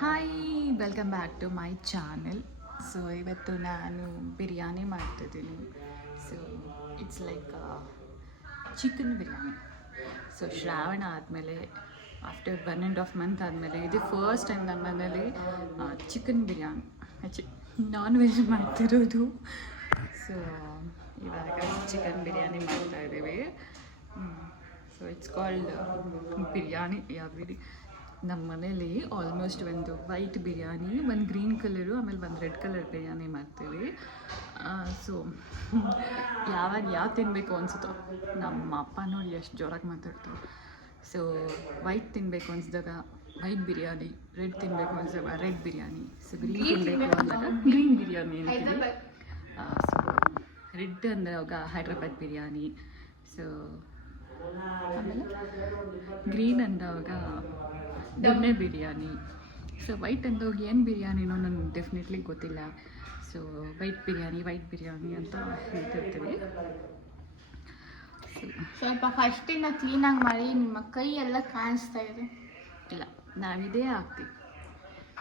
Hi, welcome back to my channel. So ಇವತ್ತು ನಾನು ಬಿರಿಯಾನಿ ಮಾಡ್ತಿದ್ದೀನಿ. So it's like chicken biryani. So Shravana ಆದಮೇಲೆ ಆಫ್ಟರ್ 1.5 ಮಂತ್ ಆದಮೇಲೆ ಇದು ಫಸ್ಟ್ ಟೈಮ್ ನಮ್ಮ ಮನೇಲಿ ಚಿಕನ್ ಬಿರಿಯಾನಿ ನಾನ್ ವೆಜ್ ಮಾಡ್ತಿರೋದು. ಸೊ ಇವಾಗ ಚಿಕನ್ ಬಿರಿಯಾನಿ ಮಾಡ್ತಾಯಿದ್ದೀವಿ. So it's called biryani. ಯಾವ್ದು ನಮ್ಮ ಮನೇಲಿ ಆಲ್ಮೋಸ್ಟ್ ಒಂದು ವೈಟ್ ಬಿರಿಯಾನಿ, ಒಂದು ಗ್ರೀನ್ ಕಲರು, ಆಮೇಲೆ ಒಂದು ರೆಡ್ ಕಲರ್ ಬಿರಿಯಾನಿ ಮಾಡ್ತೀವಿ. ಸೊ ಯಾವಾಗ ಯಾವ ತಿನ್ನಬೇಕು ಅನಿಸುತ್ತೋ, ನಮ್ಮ ಅಪ್ಪ ನೋಡಿ ಎಷ್ಟು ಜೋರಾಗಿ ಮಾತಾಡ್ತಾರೆ. ಸೊ ವೈಟ್ ತಿನ್ನಬೇಕು ಅನಿಸಿದಾಗ ವೈಟ್ ಬಿರಿಯಾನಿ, ರೆಡ್ ತಿನ್ನಬೇಕು ಅನಿಸಿದಾಗ ರೆಡ್ ಬಿರಿಯಾನಿ, ಸೊ ಗ್ರೀನ್ ತಿನ್ನಬೇಕು ಅಂದಾಗ ಗ್ರೀನ್ ಬಿರಿಯಾನಿ ಅಂತೀವಿ. ಸೊ ರೆಡ್ ಅಂದಾಗ ಹೈದ್ರಾಬಾದ್ ಬಿರಿಯಾನಿ, ಸೊ ಆಮೇಲೆ ಗ್ರೀನ್ ಅಂದಾಗ ದೊಣ್ಣೆ ಬಿರಿಯಾನಿ. ಸೊ ವೈಟ್ ಅಂದಾಗ ಏನು ಬಿರಿಯಾನಿನೋ ನನಗೆ ಡೆಫಿನೆಟ್ಲಿ ಗೊತ್ತಿಲ್ಲ. ಸೊ ವೈಟ್ ಬಿರಿಯಾನಿ ಅಂತ ಹೇಳ್ತಿರ್ತೀವಿ. ಸ್ವಲ್ಪ ಫಸ್ಟಿಂದ ಕ್ಲೀನಾಗಿ ಮಾಡಿ. ನಿಮ್ಮ ಕೈ ಎಲ್ಲ ಕಾಣಿಸ್ತಾ ಇದೆ. ಇಲ್ಲ, ನಾವಿದೇ ಹಾಕ್ತೀವಿ.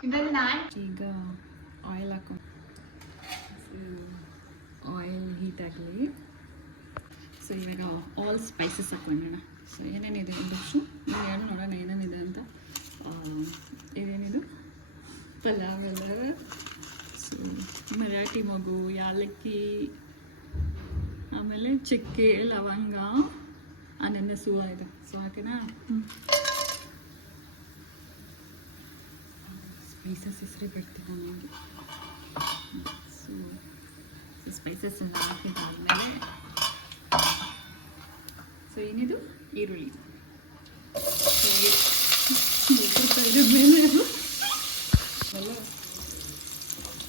ಇದರಲ್ಲಿ ನಾನು ಈಗ ಆಯಿಲ್ ಹಾಕೋ, ಆಯಿಲ್ ಹೀಟ್ ಆಗಲಿ. ಸೊ ಇವಾಗ ಆಲ್ ಸ್ಪೈಸಸ್ ಹಾಕೊಂಡೋಣ. ಸೊ ಏನೇನಿದೆ ಒಂದಷ್ಟು ನೀವು ಹೇಳಿ ನೋಡೋಣ ಏನೇನಿದೆ ಅಂತ. ಇದೇನಿದು ಪಲಾವ್ ಎಲೆ, ಸೊ ಮರಾಠಿ ಮೊಗು, ಯಾಲಕ್ಕಿ, ಆಮೇಲೆ ಚಕ್ಕೆ, ಲವಂಗ, ಅನನಸು ಇದೆ. ಸೊ ಹಾಕಿನಾ ಸ್ಪೈಸಸ್ ಹೆಸರೇ ಬರ್ತೀನಿ ನನಗೆ. ಸೊ ಸ್ಪೈಸಸ್ ಎಲ್ಲ ಹಾಕಿದ್ದಾದ್ಮೇಲೆ ಸೊ ಏನಿದು ಈರುಳ್ಳಿ.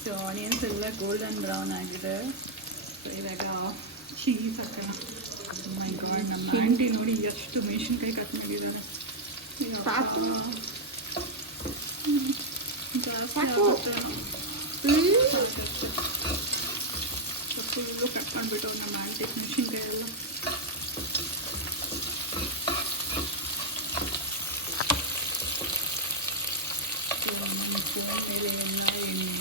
ಸೊ ಆನಿಯನ್ಸ್ ಎಲ್ಲ ಗೋಲ್ಡನ್ ಬ್ರೌನ್ ಆಗಿದೆ. ಸೊ ಇವಾಗ ಚೀಸ್ ಹಾಕೋಣ. ಮೈ ಗಾಡ್, ನಮ್ಮ ಆಂಟಿ ನೋಡಿ ಎಷ್ಟು ಮೆಣಸಿನ್ಕಾಯಿ ಕಟ್ ಮಾಡಿದ್ದಾರೆ. ಸಾಕು ಫುಲ್ಲು ಕಟ್ ಮಾಡಿಬಿಟ್ಟು ನಮ್ಮ ಆಂಟಿ ಮೆಣಸಿನ್ಕಾಯಿ ಎಲ್ಲ. ಮೇಲೆ ಎಲ್ಲ ಎಣ್ಣೆ,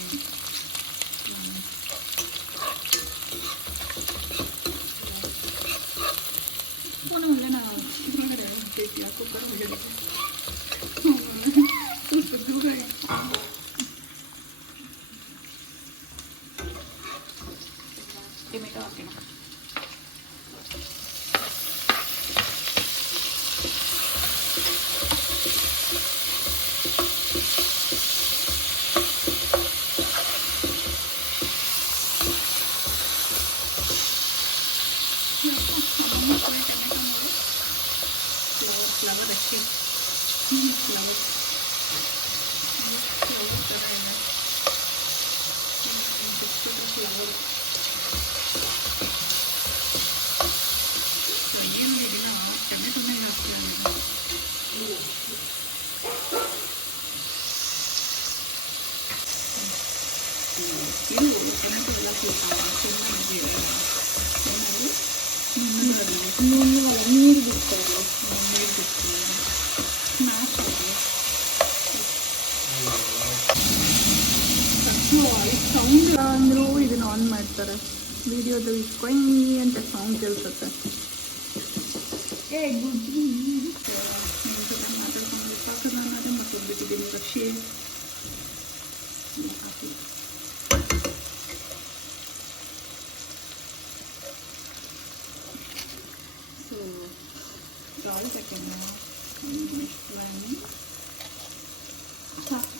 ಫೋನಲ್ಲೇ ನಾವು ಇದ್ರೊಳಗಡೆ ಬೇಕಿ ಆ ಕುಕ್ಕರ್ ಒಳಗಡೆ ಸ್ವಲ್ಪ ದೂರ ಟೊಮೆಟೊ ಹಾಕೋಣ. ಫ್ಲವರ್ ಅಕ್ಕಿ, ಫ್ಲವರ್ ಥರ ಇದೆ. ಫ್ಲವರ್ ಸೊ ಏನು ಇದನ್ನ ಟೊಮೆಟೊನೇ ಹಾಕ್ತೀವಿ. ಇದು ಟೊಮೆಟೊ ಎಲ್ಲ ಚೆನ್ನಾಗಿ ನೀರು ಬಿಡ್ತಾರೆ. ನೀರು ಬಿಡ್ತೀವಿ, ಸ್ಮ್ಯಾಶ್ ಆಗಿ ಸೌಂಡ್ ಅಂದರೂ ಇದನ್ನ ಆನ್ ಮಾಡ್ತಾರೆ. ವಿಡಿಯೋದಲ್ಲಿ ಕೊಯ್ ಅಂತ ಸೌಂಡ್ ಕೇಳಿಸುತ್ತೆ. ಗುಜ್ರಿ ನಿಮ್ಮ ಜೊತೆ ಮಾತಾಡ್ಕೊಂಡು ಸಾಕು. ನಾನು ಅದೇ ಮತ್ತೊಂದ್ಬಿಟ್ಟಿದ್ದೀನಿ ರಕ್ಷೆ ಹಾಕಿ. ಸೊ ರಾಲ್ ಹಾಕೋಣ. ಸಾಕು.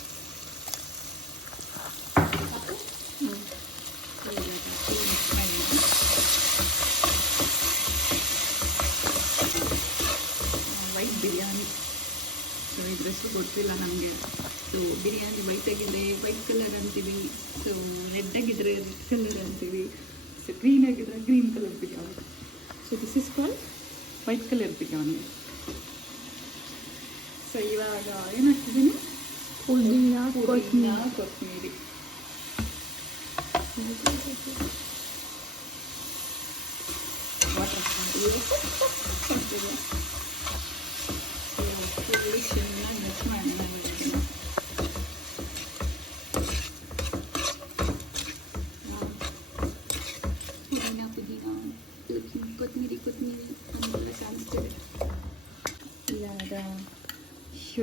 ವೈಟ್ ಬಿರಿಯಾನಿ. ಸೊ ಇದ್ರಷ್ಟು ಗೊತ್ತಿಲ್ಲ ನಮಗೆ. ಸೊ ಬಿರಿಯಾನಿ ವೈಟ್ ಆಗಿದ್ರೆ ವೈಟ್ ಕಲರ್ ಅಂತೀವಿ, ಸೊ ರೆಡ್ ಆಗಿದ್ರೆ ರೆಡ್ ಕಲರ್ ಅಂತೀವಿ, ಸೊ ಗ್ರೀನ್ ಆಗಿದ್ರೆ green colour biryani. So this is called white colour biryani. So ಇವಾಗ ಏನು ಹಾಕ್ತಿದ್ದೀನಿ? ಪುದೀನ, ಕೊತ್ತಂಬರಿ. ವಾಟರ್ ಫುಲ್ಲಿ ಚೆನ್ನಾಗಿ ಮಿಕ್ಸ್ ಮಾಡೋಣ.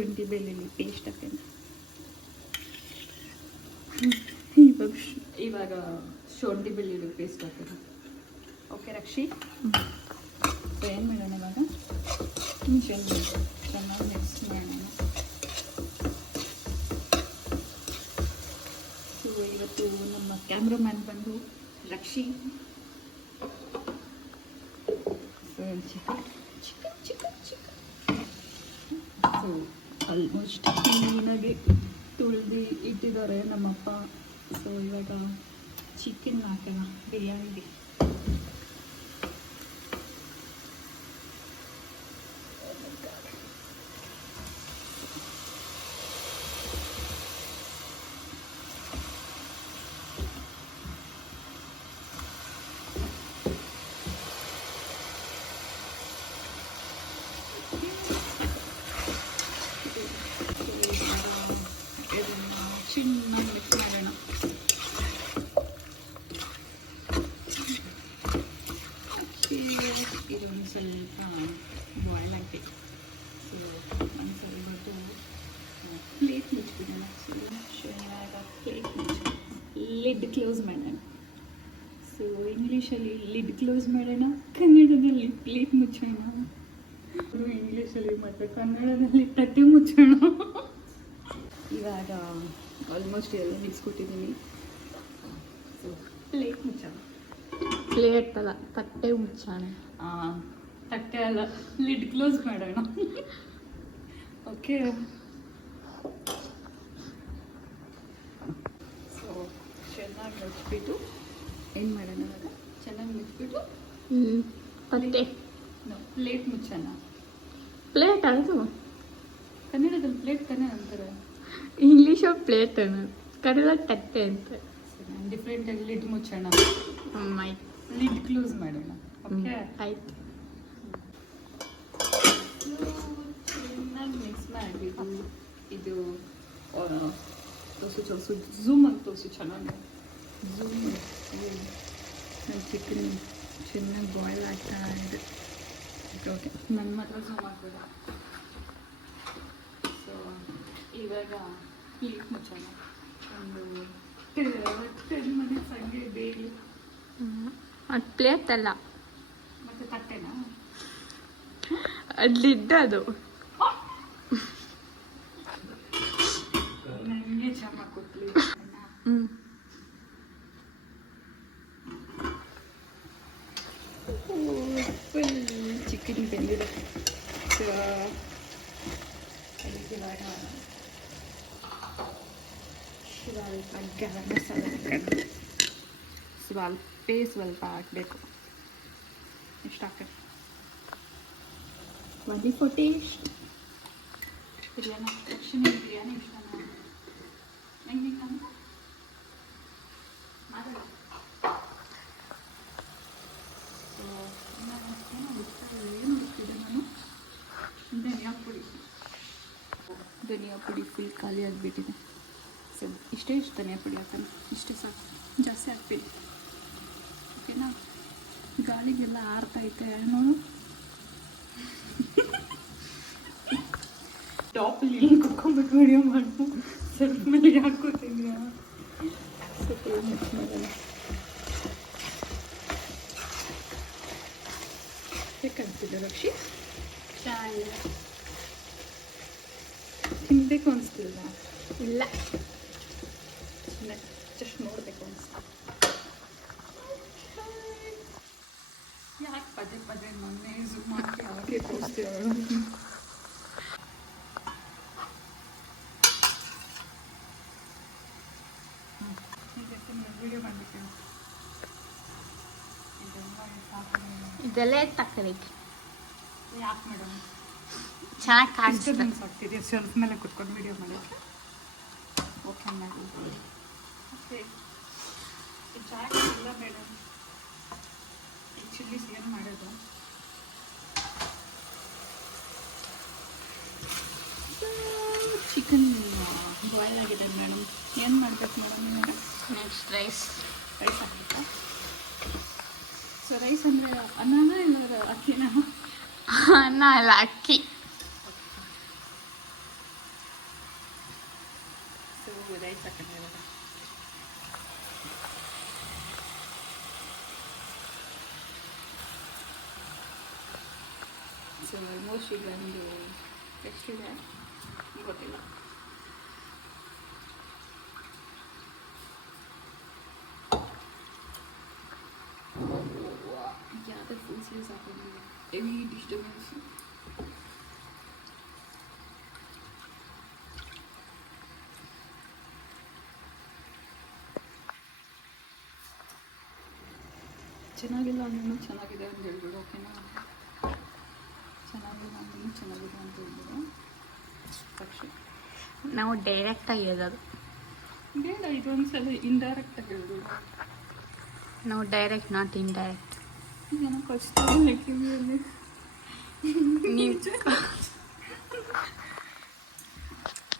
ಶುಂಠಿ ಬೆಳ್ಳುಳ್ಳಿ ಪೇಸ್ಟ್ ಹಾಕೋಣ. ಇವಾಗ ಶುಂಠಿ ಬೆಳ್ಳುಳ್ಳಿ ಪೇಸ್ಟ್ ಹಾಕೋಣ. ಓಕೆ ರಕ್ಷಿ, ಸೊ ಏನು ಮಾಡೋಣ ಇವಾಗ ಚೆನ್ನಾಗಿ ಮಿಕ್ಸ್ ಮಾಡೋಣ. ಸೊ ಇವತ್ತು ನಮ್ಮ ಕ್ಯಾಮ್ರಾಮ್ಯಾನ್ ಬಂದು ರಕ್ಷಿ. Chicken chicken chicken chicken so almost ಕ್ಲೀನಾಗಿ ತುಳಿದು ಇಟ್ಟಿದ್ದಾರೆ ನಮ್ಮಪ್ಪ. ಸೊ ಇವಾಗ ಚಿಕನ್ ಹಾಕೋಣ ಬಿರಿಯಾನಿಗೆ. ಚೆನ್ನಾಗಿ ಮಿಕ್ಸ್ ಮಾಡೋಣ. ಇದೊಂದು ಸ್ವಲ್ಪ ಬಾಯ್ಲ್ ಆಗಬೇಕು. ಸೊ ಒಂದು ಸ್ವಲ್ಪ ಪ್ಲೇಟ್ ಮುಚ್ಚಿಬಿಡೋಣ. ಪ್ಲೇಟ್ ಮುಚ್ಚಿ ಲಿಡ್ ಕ್ಲೋಸ್ ಮಾಡೋಣ. ಸೊ ಇಂಗ್ಲೀಷಲ್ಲಿ ಲಿಡ್ ಕ್ಲೋಸ್ ಮಾಡೋಣ, ಕನ್ನಡದಲ್ಲಿ ಪ್ಲೇಟ್ ಮುಚ್ಚೋಣ. ಇಂಗ್ಲೀಷಲ್ಲಿ ಮತ್ತು ಕನ್ನಡದಲ್ಲಿ ತಟ್ಟೆ ಮುಚ್ಚೋಣ. ಇವಾಗ ಆಲ್ಮೋಸ್ಟ್ ಎಲ್ಲ ಮಿಕ್ಸ್ಬಿಟ್ಟಿದ್ದೀನಿ. ಸೊ ಪ್ಲೇಟ್ ಮುಚ್ಚೋಣ. ಪ್ಲೇಟ್ ಅಲ್ಲ, ತಟ್ಟೆ ಮುಚ್ಚೋಣ. ತಟ್ಟೆ ಅಲ್ಲ, ಲಿಡ್ ಕ್ಲೋಸ್ ಮಾಡೋಣ. ಓಕೆ, ಸೊ ಚೆನ್ನಾಗಿ ಮುಚ್ಚಿಬಿಟ್ಟು ಏನು ಮಾಡೋಣ ಇವಾಗ? ಚೆನ್ನಾಗಿ ಮುಚ್ಚಿಬಿಟ್ಟು ತಟ್ಟೆ ಪ್ಲೇಟ್ ಮುಚ್ಚೋಣ. ಪ್ಲೇಟ್ ಅದು ಕನ್ನಡದಲ್ಲಿ ಪ್ಲೇಟ್ ತಾನೇ ಅಂತಾರೆ. ಇಂಗ್ಲೀಷ್ ಪ್ಲೇಟ್ ಕನ್ನಡ ತಟ್ಟೆ ಅಂತ. ಡಿಫ್ರೆಂಟಾಗಿ ಲಿಡ್ ಮುಚ್ಚೋಣ, ಆಯ್ತು. ಲಿಡ್ ಕ್ಲೋಸ್ ಮಾಡೋಣ. ಓಕೆ, ಆಯ್ತು. ಚೆನ್ನಾಗಿ ಮಿಕ್ಸ್ ಮಾಡಬೇಕು. ಇದು ತೋರಿಸು ಝೂಮ್ ಅಂತ ತೋರಿಸು ಚೆನ್ನಾಗಿ. ಝೂಮ್ ನಮ್ಮ ಚಿಕನ್ ಚೆನ್ನಾಗಿ ಬಾಯ್ಲ್ ಆಗ್ತಾ ಇದೆ. ಓಕೆ, ನನ್ನ ಮಾತ್ರ ಝೂಮ್ ಆಗ್ತದೆ. ಸೊ ಇವಾಗ ಪ್ಲೇಟ್ ಮುಚ್ಚೋಣ. ಒಂದು 10 ಮಿನಿಟ್ಸ್ ಹಂಗೆ ಬೇಗ. ಅದು ಪ್ಲೇಟ್ ಅಲ್ಲ, ಮತ್ತೆ ತಟ್ಟೆನಾ? ಅದು ಲಿಡ್. ಅದು ನನಗೆ ಚೆನ್ನಾಗಿ ಕೊಟ್ಲಿ. ಫುಲ್ ಚಿಕನ್ ಬೆಂದಿದೆ. ಸ್ವಲ್ಪ ಗರಂ ಮಸಾಲ ಹಾಕೋಣ. ಸ್ವಲ್ಪ ಹಾಕಬೇಕು. ಎಷ್ಟು ಹಾಕಿ ಒಂದು ಫಾರ್ ಟೇಸ್ಟ್. ಬಿರಿಯಾನಿ ತಕ್ಷಣ ಬಿರಿಯಾನಿ ಇಷ್ಟನಾ ನಂಗೆ ಅಂತ ಮಾಡಲ್ಲ. ಸೊ ಏನು ಹುಡುಕಿದೆ ನಾನು? ಧನಿಯಾ ಪುಡಿ ಫುಲ್ ಖಾಲಿ ಆಗಿಬಿಟ್ಟಿದೆ. ಸೊ ಇಷ್ಟೇ ಧನಿಯಾ ಪುಡಿ ಹಾಕೋಣ. ಇಷ್ಟೇ ಸಾಕು, ಜಾಸ್ತಿ ಹಾಕ್ತೀನಿ. ಓಕೆನಾ? ಗಾಳಿಗೆಲ್ಲ ಆರ್ತೈತೆ ನೋಡು. ಟಾಪಲ್ಲಿ ಇಲ್ಲಿ ಕುತ್ಕೊಂಡ್ಬಿಟ್ಟು ವಿಡಿಯೋ ಮಾಡ್ತು. ಸ್ವಲ್ಪ ಮೇಲೆ ಹಾಕೋತೀನಿ. ಸ್ವಲ್ಪ ಮಿಕ್ಸ್ ಮಾಡೋಣ. ಹೇಗಾಗ್ತಿದೆ ರಕ್ಷಿ? ತಿನ್ನಬೇಕು ಅನಿಸ್ತಿಲ್ಲ? ಇಲ್ಲ, ಜಸ್ಟ್ ನೋಡಬೇಕು ಅನಿಸ್ತಾ. ಯಾಕೆ ಪದೇ ಪದೇ ಮೊನ್ನೆ ಝೂಮ್ ಮಾಡಿ ಯಾಕೆ ತೋರಿಸ್ತೀವಳು? ವಿಡಿಯೋ ಮಾಡಬೇಕು. ಇದೆಲ್ಲ ತಕ್ಕರಿ ಯಾಕೆ ಮೇಡಮ್? ಚೆನ್ನಾಗಿ ಕಾಣಿಸ್ತದೆ. ಡಿಸ್ಟರ್ಬೆನ್ಸ್ ಆಗ್ತಿದೆ ಶೆಲ್ಫ್ ಮೇಲೆ ಕುತ್ಕೊಂಡು ವಿಡಿಯೋ ಮಾಡೋಕ್ಕೆ. ಓಕೆ ಮಾಡಿ. ಓಕೆ, ಇಲ್ಲ ಮೇಡಮ್, ಈ ಚಿಲ್ಲೀಸ್ ಏನು ಮಾಡೋದು? ಚಿಕನ್ ಬಾಯ್ಲ್ ಆಗಿದೆ ಮೇಡಮ್. ಏನು ಮಾಡಬೇಕು ಮೇಡಮ್ ಇವಾಗ? ನೆಕ್ಸ್ಟ್ ರೈಸ್ ಹಾಕಬೇಕಾ? ಸೊ ರೈಸ್ ಅಂದರೆ ಅನ್ನನ ಇಲ್ಲ ಅಕ್ಕಿನ? ಅನ್ನ ಅಲ್ಲ, ಅಕ್ಕಿ. ರೈಸ್ ಹಾಕೋಣ ಇವಾಗ. ಸೊ ಆಲ್ಮೋಸ್ಟ್ ಈಗ ಒಂದು ಎಷ್ಟಿದೆ ಗೊತ್ತಿಲ್ಲ. ಯಾವುದೇ ಫುಲ್ ಸ್ಲೀವ್ಸ್ ಹಾಕೊಂಡಿಲ್ಲ, ಹೆವಿ ಡಿಸ್ಟರ್ಬೆನ್ಸ್. ಚೆನ್ನಾಗಿಲ್ಲ ಅಂದ್ರೂ ಚೆನ್ನಾಗಿದೆ ಅಂತ ಹೇಳ್ಬಿಡು, ಓಕೆನಾ? ಚೆನ್ನಾಗಿಲ್ಲ ಅಂದ್ರೂ ಚೆನ್ನಾಗಿದೆ ಅಂತ ಹೇಳ್ಬಿಡು ಪಕ್ಷಿ. ನಾವು ಡೈರೆಕ್ಟಾಗಿ ಹೇಳೋದು, ಬೇಡ ಇದೊಂದ್ಸಲ ಇಂಡೈರೆಕ್ಟಾಗಿ ಹೇಳ್ಬಿಡು. ನಾವು ಡೈರೆಕ್ಟ್ ನಾಟ್ ಇಂಡೈರೆಕ್ಟ್. ಏನೋ ಕಚ್ತಾರೆ ಕಿವಿಯಲ್ಲಿ.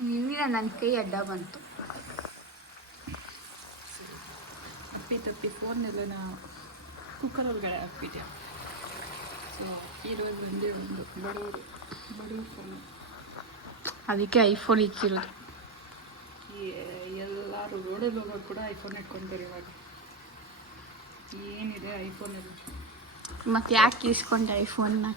ನಿನ್ನೆ ನನ್ನ ಕೈ ಅಡ್ಡ ಬಂತು. ತಪ್ಪಿ ಫೋನ್ನೆಲ್ಲ ಕುಕ್ಕರ್ ಒಳಗಡೆ ಹಾಕ್ಬಿಟ್ಟೆ. ಸೊ ಇರೋದು ಒಂದೇ ಒಂದು ಬಡವರು ಫೋನು, ಅದಕ್ಕೆ ಐಫೋನ್ ಇಕ್ಕಿರೋದು. ಎಲ್ಲರೂ ರೋಡಲ್ಲಿ ಹೋಗೋರು ಕೂಡ ಐಫೋನ್ ಇಟ್ಕೊತಾರೆ ಇವಾಗ. ಏನಿದೆ ಐಫೋನಲ್ಲಿ. ಮತ್ತೆ ಯಾಕೆ ಇಸ್ಕೊಂಡೆ ಐಫೋನ್ನ?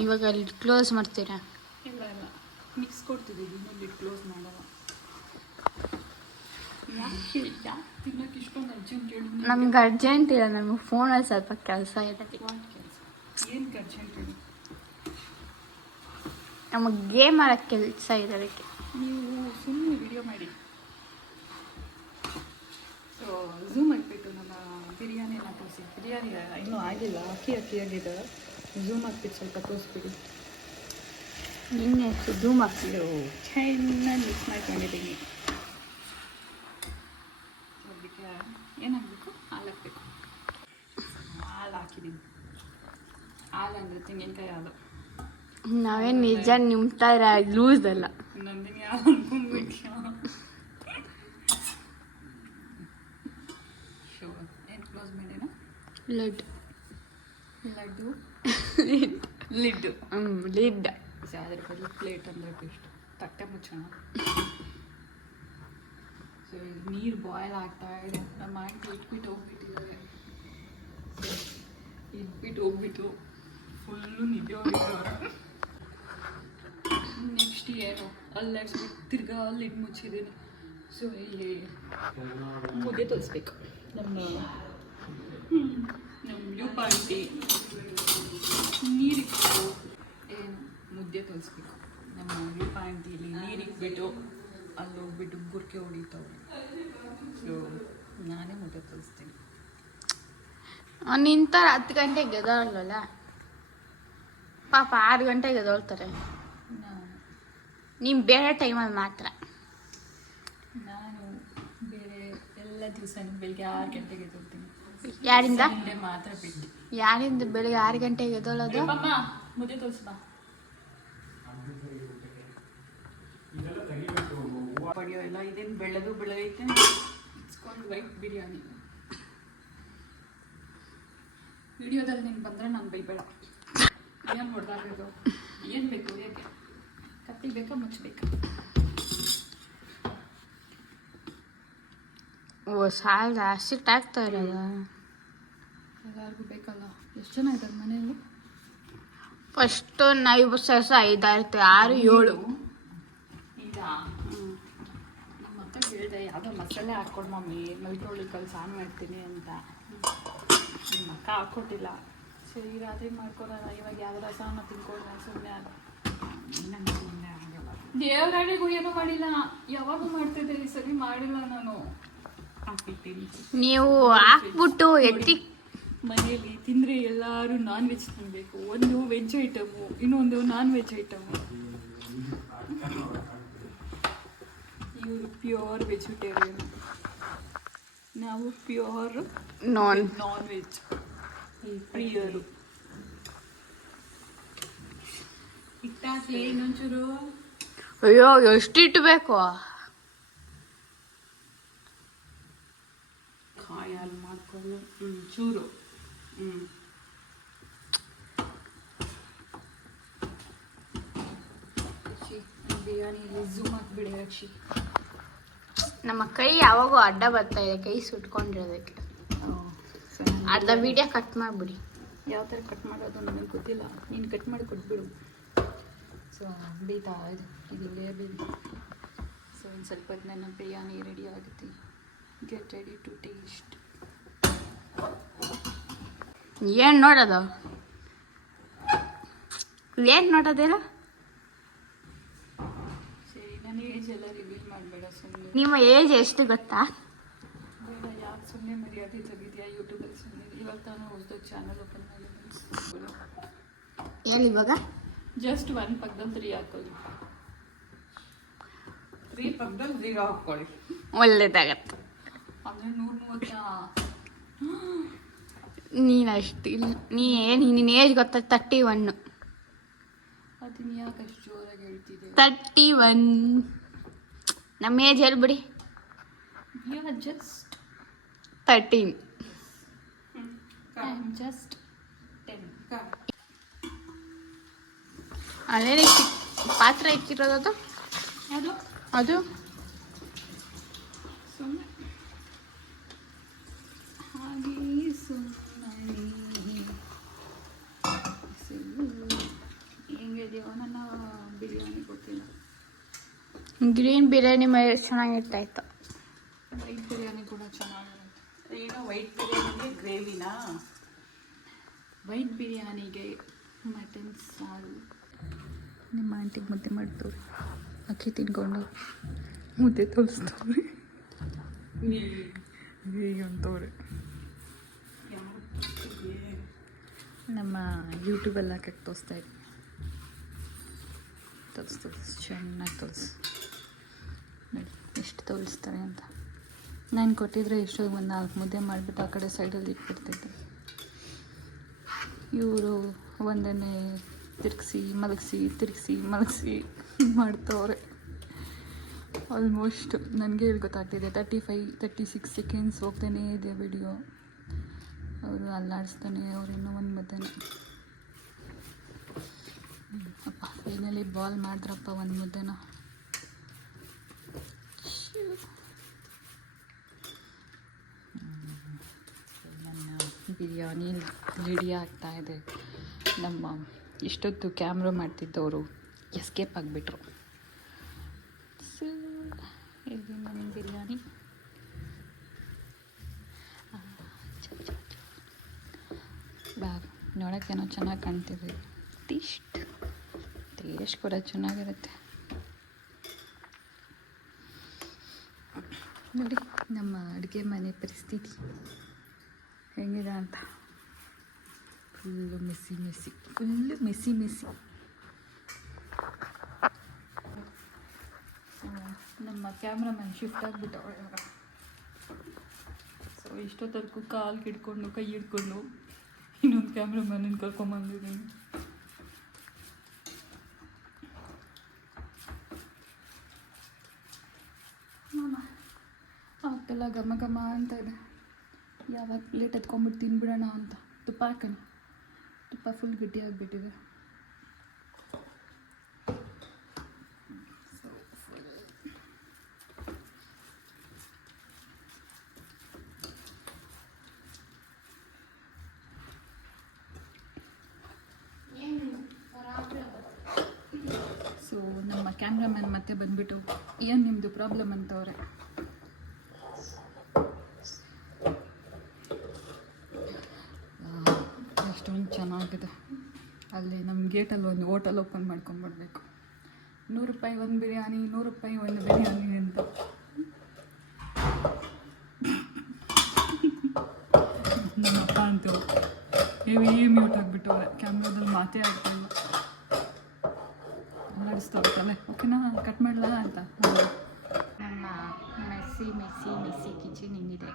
ಇವಾಗ ಅಲ್ಲಿ ಕ್ಲೋಸ್ ಮಾಡ್ತೀರಾ? ಇಲ್ಲ ಮಿಕ್ಸ್ ಕೊಡ್ತಿದ್ದೀವಿ, ಇನ್ನೊಂದು ಕ್ಲೋಸ್ ಮಾಡಲ್ಲ. ಯಾಕೆ ತಿನ್ನೋಕೆ ಇಷ್ಟೊಂದು ಅರ್ಜೆಂಟ್ ಹೇಳಿ? ನಮ್ಗೆ ಅರ್ಜೆಂಟ್ ಇಲ್ಲ, ನಮಗೆ ಫೋನಲ್ಲಿ ಸ್ವಲ್ಪ ಕೆಲಸ ಇದೆ. ಏನು ಅರ್ಜೆಂಟ್ ಹೇಳಿ? ನಮಗೆ ಗೇಮ್ ಆಡೋಕ್ಕೆ ಕೆಲಸ ಇದೆ, ಅದಕ್ಕೆ. ನೀವು ಸುಮ್ಮನೆ ವಿಡಿಯೋ ಮಾಡಿ. ಸೊ ಝೂಮ್ ಹಾಕ್ಬಿಟ್ಟು ನಮ್ಮ ಬಿರಿಯಾನಿನ ತೋರಿಸಿ. ಬಿರಿಯಾನಿ ಇನ್ನೂ ಆಗಿಲ್ಲ, ಅಕ್ಕಿ ಆಗಿದೆ. ಝೂಮ್ ಹಾಕ್ಬಿಟ್ಟು ಸ್ವಲ್ಪ ತೋರಿಸ್ಬಿಡಿ. ನಿನ್ನೆ ಝೂಮ್ ಹಾಕ್ತಿದ್ದು ಚೆನ್ನಾಗಿ ಮಿಕ್ಸ್ ಮಾಡ್ಕೊಂಡಿದ್ದೀನಿ. ಅದಕ್ಕೆ ಏನಾಗಬೇಕು? ಹಾಲು ಹಾಕಬೇಕು. ಹಾಲು ಹಾಕಿದ್ದೀನಿ. ಹಾಲು ಅಂದರೆ ತೆಂಗಿನಕಾಯಿ ಹಾಲು. ನಾವೇನು ನಿಜ ನಿಮ್ತಾ ಇರ ಲೂಸ್ ಅಲ್ಲ. ನಂದಿನಿ ಹಾಲು ಅನ್ಕೊಂಡ್ಬಿಟ್ಟು ಏನು ಕ್ಲೋಸ್ ಮಾಡಿನ? ಲಡ್ಡು ಲಿಡ್ಡು. ಲಿಡ್. ಅದ್ರ ಬದಲು ಪ್ಲೇಟ್ ಅಂದರೆ ಬೆಸ್ಟ್. ತಟ್ಟೆ ಮುಚ್ಚೋಣ. ಸೊ ನೀರು ಬಾಯ್ಲ್ ಆಗ್ತಾ ಇದೆ. ನಮ್ಮ ಆಂಟಿ ಇಟ್ಬಿಟ್ಟು ಹೋಗ್ಬಿಟ್ಟು ಫುಲ್ಲು ನಿದ್ದೆ ಹೋಗಿದ್ದವರು. ನೆಕ್ಸ್ಟ್ ಏನು ಅಲ್ಲಾಡ್ಸ್ಬಿಟ್ಟು ತಿರ್ಗಾ ಲಿಡ್ ಮುಚ್ಚಿದ್ದೀನಿ. ಸೊ ಇಲ್ಲಿ ಮುದ್ದೆ ತೋರಿಸ್ಬೇಕು. ನಮ್ಮ ರೂಪ ಆಂಟಿ ನೀರಿಟ್ಟು ಏನು ಮುದ್ದೆ ತೋರಿಸ್ಬೇಕು. ನಮ್ಮ ರೂಪ ಆಂಟಿ ಇಲ್ಲಿ ನೀರಿಟ್ಬಿಟ್ಟು ಅಲ್ಲಿ ಹೋಗ್ಬಿಟ್ಟು ಬುರ್ಕೆ ಹೊಡಿತಾವೆ. ಸೊ ನಾನೇ ಮುದ್ದೆ ತೋರಿಸ್ತೀನಿ. ನಿಂತ 10 ಗಂಟೆಗೆ ಎದೋಳಲ್ಲ ಪಾಪ, 6 ಗಂಟೆಗೆ ಎದೋಳ್ತಾರೆ. ನೀವು ಬೇರೆ ಟೈಮಲ್ಲಿ ಮಾತ್ರ. ನಾನು ಬೇರೆ ಎಲ್ಲ ದಿವಸ ಬೆಳಿಗ್ಗೆ 6 ಗಂಟೆಗೆ ಎದ್ದೋಳ್ತೀನಿ. ಯಾರಿಂದ? ಮಾತ್ರ ಬಿಟ್ಟು. ಯಾರಿಂದ ಬೆಳಿಗ್ಗೆ 6 ಗಂಟೆಗೆ ಎದೋಳೋದು? ಮುದ್ದೆ ತೋರಿಸ್ಬಾ. ಪಡಿಯೋ ಎಲ್ಲ ಇದೇನು ಬೆಳಗೈತೆ. ಇಟ್ಸ್ಕೊಂಡು ವೈಟ್ ಬಿರಿಯಾನಿ. ವಿಡಿಯೋದಲ್ಲಿ ನೀನು ಬಂದರೆ ನಾನು ಬೈಬೇಡ. ಏನು ಹೊಡೆದಾಗೋದು? ಏನು ಬೇಕು? ಹೇಗೆ ಕತ್ತಿ ಬೇಕಾ ಮುಚ್ಚಬೇಕಾ? ಓ ಸಾಲ ಅಷ್ಟಿಟ್ಟು ಆಗ್ತಾ ಇರೋದು. ಎಲ್ಲರಿಗೂ ಬೇಕಲ್ಲ. ಎಷ್ಟು ಜನ ಇದ್ದಾರೆ ಮನೆಯಲ್ಲಿ? ಫಸ್ಟು 5 ವರ್ಷ 5 ಇರ್ತೀವಿ, 6 7. ಈಗ ನಮ್ಮ ಅಕ್ಕ ಹೇಳಿದೆ ಯಾವುದೋ ಮಸಾಲೆ ಹಾಕ್ಕೊಡು ಮಮ್ಮಿ, ಮಲ್ಟೊಳ್ಳಿ ಕಲ್ಸಿ ಆನ್ ಮಾಡ್ತೀನಿ ಅಂತ. ನಿಮ್ಮ ಅಕ್ಕ ಹಾಕ್ಕೊಟ್ಟಿಲ್ಲ. ಸರಿ ರಾತ್ರಿ ಮಾಡ್ಕೊಡೋಣ. ಇವಾಗ ಯಾವ್ದು ರಸನ ತಿನ್ಕೊಂಡು ಸುಮ್ಮನೆ ಅದು ನಂಗೆ ಸುಮ್ಮನೆ ಆಗಲ್ಲ. ದೇವರಾಣಿಗೂ ಏನೂ ಮಾಡಿಲ್ಲ, ಯಾವಾಗೂ ಮಾಡ್ತಿದ್ದೆ. ಈ ಸರಿ ಮಾಡಿಲ್ಲ. ನಾನು ಹಾಕ್ಬಿಟ್ಟಿನಿ. ನೀವು ಹಾಕ್ಬಿಟ್ಟು ಎತ್ತಿ ಮನೆಯಲ್ಲಿ ತಿಂದರೆ ಎಲ್ಲರೂ ನಾನ್ ವೆಜ್ ತಿನ್ನಬೇಕು. ಒಂದು ವೆಜ್ ಐಟಮು, ಇನ್ನೊಂದು ನಾನ್ ವೆಜ್ ಐಟಮು. ಇವರು ಪ್ಯೂರ್ ವೆಜಿಟೇರಿಯನ್, ನಾವು ಪ್ಯೂರ್ ನಾನ್ ವೆಜ್ ಪ್ರಿಯರು. ಇಟ್ಟಾಕ್ಲಿ ಇನ್ನೊಂಚೂರು. ಅಯ್ಯೋ ಎಷ್ಟು ಇಟ್ಬೇಕು? ಕಾಯಿ ಹಾಲು ಹಾಕೊಂಡು ಚೂರು ಬಿರಿಯಾನಿಯಲ್ಲಿ ಝೂಮ್ ಹಾಕ್ಬಿಡಿ ಅಕ್ಷಿ. ನಮ್ಮ ಕೈ ಯಾವಾಗೂ ಅಡ್ಡ ಬರ್ತಾ ಇದೆ, ಕೈ ಸುಟ್ಕೊಂಡಿರೋದಕ್ಕೆ. ಅರ್ಧ ವಿಡಿಯೋ ಕಟ್ ಮಾಡಿಬಿಡಿ. ಯಾವ ಥರ ಕಟ್ ಮಾಡೋದು ನನಗೆ ಗೊತ್ತಿಲ್ಲ, ನೀನು ಕಟ್ ಮಾಡಿ ಕೊಟ್ಬಿಡು. ಸೊ ಬೇಯ್ತಾ ಇದು ಇಲ್ಲೇ ಬೇಯ್ದು. ಸೊ ಒಂದು ಸ್ವಲ್ಪ ನನ್ನ ಬಿರಿಯಾನಿ ರೆಡಿ ಆಗುತ್ತೆ. Get ready to taste. ಏನು ನೋಡೋದು, ಏನು ನೋಡೋದಿಲ್ಲ. ಸರಿ, ನನ್ನ ಏಜ್ ಎಲ್ಲ ರಿವೀಲ್ ಮಾಡಬೇಡ ಸುಮ್ಮನೆ. ನಿಮ್ಮ ಏಜ್ ಎಷ್ಟು ಗೊತ್ತಾ? ಬೇಡ, ಯಾಕೆ ಸುಮ್ಮನೆ ಮರ್ಯಾದೆ ತೆಗಿದ್ಯಾ ಯೂಟ್ಯೂಬಲ್ಲಿ? ಸುಮ್ಮನೆ ಇವಾಗ ತಾನು ಹೊಸದಾಗಿ ಚಾನಲ್ ಓಪನ್ ಮಾಡಿ. ಏನು ಇವಾಗ? ಜಸ್ಟ್ 1 ಪಕ್ಕದಲ್ಲಿ 3 ಹಾಕೊಳ್ಳಿ. 3 ಪಕ್ಕದಲ್ಲಿ 0 ಹಾಕ್ಕೊಳ್ಳಿ, ಒಳ್ಳೇದಾಗತ್ತೆ. ಅಂದರೆ 130. ನೀನಷ್ಟು ಇಲ್ಲ. ನಿನ್ನ ಏಜ್ ಗೊತ್ತಾ? 31. ಅದನ್ನ ಯಾಕೆ ಅಷ್ಟು ಜೋರಾಗಿ ಹೇಳ್ತಿದ್ದೆ? 31. ನಮ್ಮ ಏಜ್ ಹೇಳ್ಬಿಡಿ. ಜಸ್ಟ್ 13. I am just 10. ಅದೇನೇ ಪಾತ್ರ ಇಕ್ಕಿರೋದು ಅದು ಅದು ಸುಮ್ಮನೆ ಹಾಗೆ ಸುಮ್ಮನೆ ಹೆಂಗಿದೆಯೋ ನನ್ನ ಬಿರಿಯಾನಿ ಗೊತ್ತಿಲ್ಲ. ಗ್ರೀನ್ ಬಿರಿಯಾನಿ ಚೆನ್ನಾಗಿರ್ತಾ ಇತ್ತು. ವೈಟ್ ಬಿರಿಯಾನಿ ಕೂಡ ಚೆನ್ನಾಗಿರುತ್ತೆ. ಏನೋ ವೈಟ್ ಬಿರಿಯಾನಿಗೆ ಗ್ರೇವಿನಾ? ವೈಟ್ ಬಿರಿಯಾನಿಗೆ ಮಟನ್ ಸಾರು. ನಿಮ್ಮ ಆಂಟಿಗೆ ಮುದ್ದೆ ಮಾಡ್ತವ್ರಿ, ಅಕ್ಕಿ ತಿನ್ಕೊಂಡು ಮುದ್ದೆ ತೋರಿಸ್ತವ್ರಿ ಅಂತವ್ರೆ. ನಮ್ಮ ಯೂಟ್ಯೂಬಲ್ಲಿ ಹಾಕಕ್ಕೆ ತೋರಿಸ್ತಾ ಇದ್ವಿ. ತೋರಿಸ್ ಚೆನ್ನಾಗಿ ತೋರಿಸ್ ನೋಡಿ ಎಷ್ಟು ತೋರಿಸ್ತಾರೆ ಅಂತ. ನಾನು ಕೊಟ್ಟಿದ್ರೆ ಎಷ್ಟೊಂದು ಒಂದು 4 ಮುದ್ದೆ ಮಾಡಿಬಿಟ್ಟು ಆ ಕಡೆ ಸೈಡಲ್ಲಿ ಇಟ್ಬಿಡ್ತಿದ್ದೆ. ಇವರು ಒಂದನ್ನೇ ತಿರುಗಿಸಿ ಮಲಗಿಸಿ ಮಾಡ್ತವ್ರೆ. ಆಲ್ಮೋಸ್ಟ್ ನನಗೆ ಗೊತ್ತಾಗ್ತಿದೆ 35-36 ಸೆಕೆಂಡ್ಸ್ ಹೋಗ್ತಾನೇ ಇದೆ ವಿಡಿಯೋ. ಅವರು ಅಲ್ಲಾಡಿಸ್ತಾನೆ ಅವ್ರು ಇನ್ನೂ ಒಂದು ಮುದ್ದೆನೇ. ಅಪ್ಪ ಫೈನಲಿ ಬಾಲ್ ಮಾಡಿದ್ರಪ್ಪ ಒಂದು ಮುದ್ದೆನ. ನನ್ನ ಬಿರಿಯಾನಿ ರೆಡಿ ಆಗ್ತಾ ಇದೆ. ನಮ್ಮ ಇಷ್ಟೊತ್ತು ಕ್ಯಾಮ್ರಾ ಮಾಡ್ತಿದ್ದವರು ಎಸ್ಕೇಪ್ ಆಗಿಬಿಟ್ರು. ಸೊ ಇದು ನನ್ನ ಬಿರಿಯಾನಿ. ನೋಡೋಕ್ಕೇನೋ ಚೆನ್ನಾಗಿ ಕಾಣ್ತಿದೆ. ಟೇಸ್ಟ್ ಕೂಡ ಚೆನ್ನಾಗಿರುತ್ತೆ. ನೋಡಿ ನಮ್ಮ ಅಡುಗೆ ಮನೆ ಪರಿಸ್ಥಿತಿ ಹೆಂಗಿದೆ ಅಂತ. Full messy. ನಮ್ಮ ಕ್ಯಾಮ್ರಾಮನ್ ಶಿಫ್ಟ್ ಆಗಿಬಿಟ್ಟವಳೆ ಇವಾಗ. ಸೊ ಇಷ್ಟೊತ್ತರ್ಗೂ ಕಾಲು ಹಿಡ್ಕೊಂಡು ಕೈ ಹಿಡ್ಕೊಂಡು ಇನ್ನೊಂದು ಕ್ಯಾಮ್ರಾಮನ್ನ ಕರ್ಕೊಂಬಂದಿದ್ದೀನಿ. ಆಗ್ತೆಲ್ಲ ಘಮ ಘಮ ಅಂತ ಇದೆ. ಯಾವಾಗ ಪ್ಲೇಟ್ ಎತ್ಕೊಂಡ್ಬಿಟ್ಟು ತಿನ್ಬಿಡೋಣ ಅಂತ ತುಪ್ಪ ಹಾಕೋಣ. ತುಪ್ಪ ಫುಲ್ ಗಟ್ಟಿಯಾಗಿಬಿಟ್ಟಿದೆ. ಸೊ ನಮ್ಮ ಕ್ಯಾಮ್ರಾಮನ್ ಮತ್ತೆ ಬಂದ್ಬಿಟ್ಟು ಏನು ನಿಮ್ಮದು ಪ್ರಾಬ್ಲಮ್ ಅಂತವ್ರೆ. ಎಷ್ಟೊಂದು ಚೆನ್ನಾಗಿದೆ. ಅಲ್ಲಿ ನಮ್ಮ ಗೇಟಲ್ಲಿ ಒಂದು ಹೋಟೆಲ್ ಓಪನ್ ಮಾಡ್ಕೊಂಡ್ಬಿಡ್ಬೇಕು. 100 ರೂಪಾಯಿ ಒಂದು ಬಿರಿಯಾನಿ, 100 ರೂಪಾಯಿ ಒಂದು ಬಿರಿಯಾನಿ ಅಂತ. ನಮ್ಮಪ್ಪ ಅಂತೂ ಹೆವಿ ಮ್ಯೂಟ್ ಆಗಿಬಿಟ್ಟವ್ರೆ. ಕ್ಯಾಮ್ರಾದಲ್ಲಿ ಮಾತೇ ಆಗ್ತಾಯಿಲ್ಲ. ನಡೆಸ್ತಾವ್ತಲ್ಲ. ಓಕೆನಾ, ಕಟ್ ಮಾಡಲಾ ಅಂತ. ನಮ್ಮ ಮೆಸ್ಸಿ ಕಿಚನ್ ಹಿಂಗಿದೆ.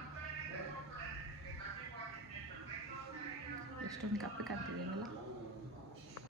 ಎಷ್ಟೊಂದು ಕಪ್ಪೆ ಕಾಣ್ತಿದೆ.